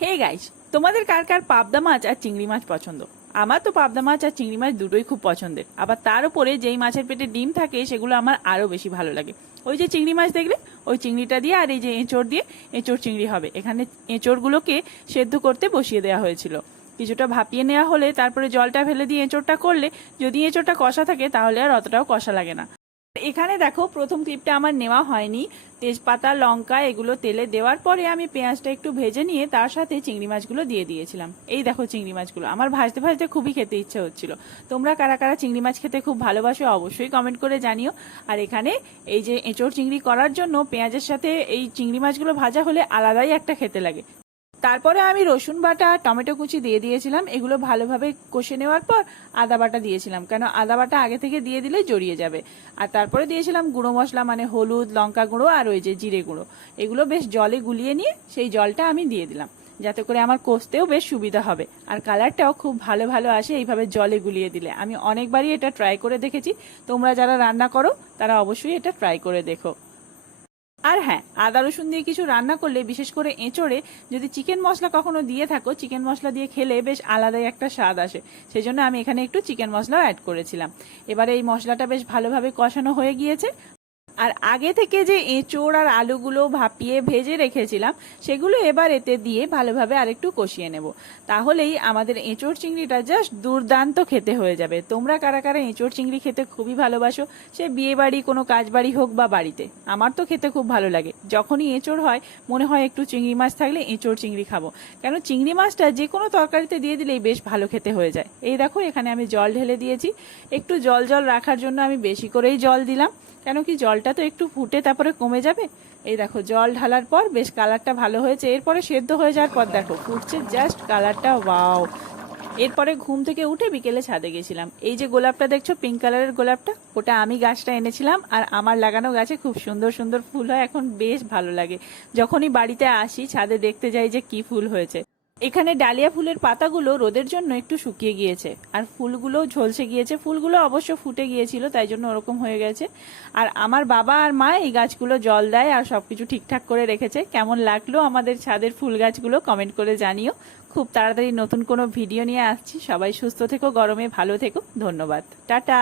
Hey guys তোমাদের কার কার পাবদা মাছ আর চিংড়ি মাছ পছন্দ? আমার তো পাবদা মাছ আর চিংড়ি মাছ দুটোই খুব পছন্দের। আবার তার উপরে যেই মাছের পেটে ডিম থাকে, সেগুলো আমার আরও বেশি ভালো লাগে। ওই যে চিংড়ি মাছ দেখলে, ওই চিংড়িটা দিয়ে আর এই যে এঁচড় দিয়ে এঁচড় চিংড়ি হবে। এখানে এঁচড়গুলোকে সেদ্ধ করতে বসিয়ে দেওয়া হয়েছিল। কিছুটা ভাপিয়ে নেওয়া হলে তারপরে জলটা ফেলে দিয়ে এঁচড়টা করলে যদি এঁচড়টা কষা থাকে, তাহলে আর অতটাও কষা লাগে না। এখানে দেখো, প্রথম ক্লিপটা আমার নেওয়া হয়নি। তেজপাতা, লঙ্কা, এগুলো তেলে দেওয়ার পরে আমি পেঁয়াজটা একটু ভেজে নিয়ে তার সাথে চিংড়ি মাছগুলো দিয়ে দিয়েছিলাম। এই দেখো চিংড়ি মাছগুলো। আমার ভাজতে ভাজতে খুবই খেতে ইচ্ছে হচ্ছিল। তোমরা কারা কারা চিংড়ি মাছ খেতে খুব ভালোবাসো অবশ্যই কমেন্ট করে জানিও। আর এখানে এই যে এঁচড় চিংড়ি করার জন্য পেঁয়াজের সাথে এই চিংড়ি মাছগুলো ভাজা হলে আলাদাই একটা খেতে লাগে। তারপরে আমি রসুন বাটা, টমেটো কুচি দিয়ে দিয়েছিলাম। এগুলো ভালোভাবে কষে নেওয়ার পর আদা বাটা দিয়েছিলাম। কেন? আদা বাটা আগে থেকে দিয়ে দিলে জড়িয়ে যাবে। আর তারপরে দিয়েছিলাম গুঁড়ো মশলা মানে হলুদ, লঙ্কা গুঁড়ো আর ওই যে জিরে গুঁড়ো। এগুলো বেশ জলে গুলিয়ে নিয়ে সেই জলটা আমি দিয়ে দিলাম, যাতে করে আমার কষতেও বেশ সুবিধা হবে। আর কালারটাও খুব ভালো ভালো আসে এইভাবে জলে গুলিয়ে দিলে। আমি অনেকবারই এটা ট্রাই করে দেখেছি। তোমরা যারা রান্না করো, তারা অবশ্যই এটা ট্রাই করে দেখো। আর হ্যাঁ আদা, রসুন দিয়ে কিছু রান্না করলে, বিশেষ করে এঁচড়ে, যদি চিকেন মশলা কখনো দিয়ে থাকো, চিকেন মশলা দিয়ে খেলে বেশ আলাদাই একটা স্বাদ আসে। সেই জন্য আমি এখানে একটু চিকেন মশলাও অ্যাড করেছিলাম। এবারে এই মশলাটা বেশ ভালোভাবে কষানো হয়ে গিয়েছে। আর আগে থেকে যে এঁচোড় আর আলুগুলো ভাপিয়ে ভেজে রেখেছিলাম, সেগুলো এবার এতে দিয়ে ভালোভাবে আরেকটু কষিয়ে নেব। তাহলেই আমাদের এঁচোড় চিংড়িটা জাস্ট দুর্দান্ত খেতে হয়ে যাবে। তোমরা কারা কারা এঁচোড় চিংড়ি খেতে খুবই ভালোবাসো, সে বিয়ে বাড়ি কোনো কাজ বাড়ি হোক বা বাড়িতে, আমার তো খেতে খুব ভালো লাগে। যখনই এঁচোড় হয়, মনে হয় একটু চিংড়ি মাছ থাকলে এঁচোড় চিংড়ি খাব। কেন চিংড়ি মাছটা যে কোনো তরকারিতে দিয়ে দিলেই বেশ ভালো খেতে হয়ে যায়। এই দেখো, এখানে আমি জল ঢেলে দিয়েছি। একটু জল জল রাখার জন্য আমি বেশি করেই জল দিলাম। কেন কি জলটা তো একটু ফুটে তারপরে কমে যাবে? এই দেখো, জল ঢালার পর বেশ কালারটা ভালো হয়েছে। এরপরে সেদ্ধ হয়ে যাওয়ার পর দেখো, ফুটছে জাস্ট কালারটা ওয়াও এরপরে ঘুম থেকে উঠে বিকেলে ছাদে গেছিলাম। এই যে গোলাপটা দেখছ পিঙ্ক কালারের গোলাপটা, ওটা আমি গাছটা এনেছিলাম আর আমার লাগানো গাছে খুব সুন্দর সুন্দর ফুল হয়, এখন বেশ ভালো লাগে। যখনই বাড়িতে আসি, ছাদে দেখতে যাই যে কি ফুল হয়েছে। এখানে ডালিয়া ফুলের পাতাগুলো রোদের জন্য একটু শুকিয়ে গিয়েছে। আর ফুলগুলোও ঝলসে গিয়েছে। ফুলগুলো অবশ্য ফুটে গিয়েছিল, তাই জন্য ওরকম হয়ে গেছে। আর আমার বাবা আর মা এই গাছগুলো জল দেয় আর সবকিছু ঠিকঠাক করে রেখেছে। কেমন লাগল আমাদের ছাদের ফুল গাছগুলো কমেন্ট করে জানিও। খুব তাড়াতাড়ি নতুন কোনো ভিডিও নিয়ে আসছি। সবাই সুস্থ থেকো, গরমে ভালো থেকো। ধন্যবাদ। টাটা!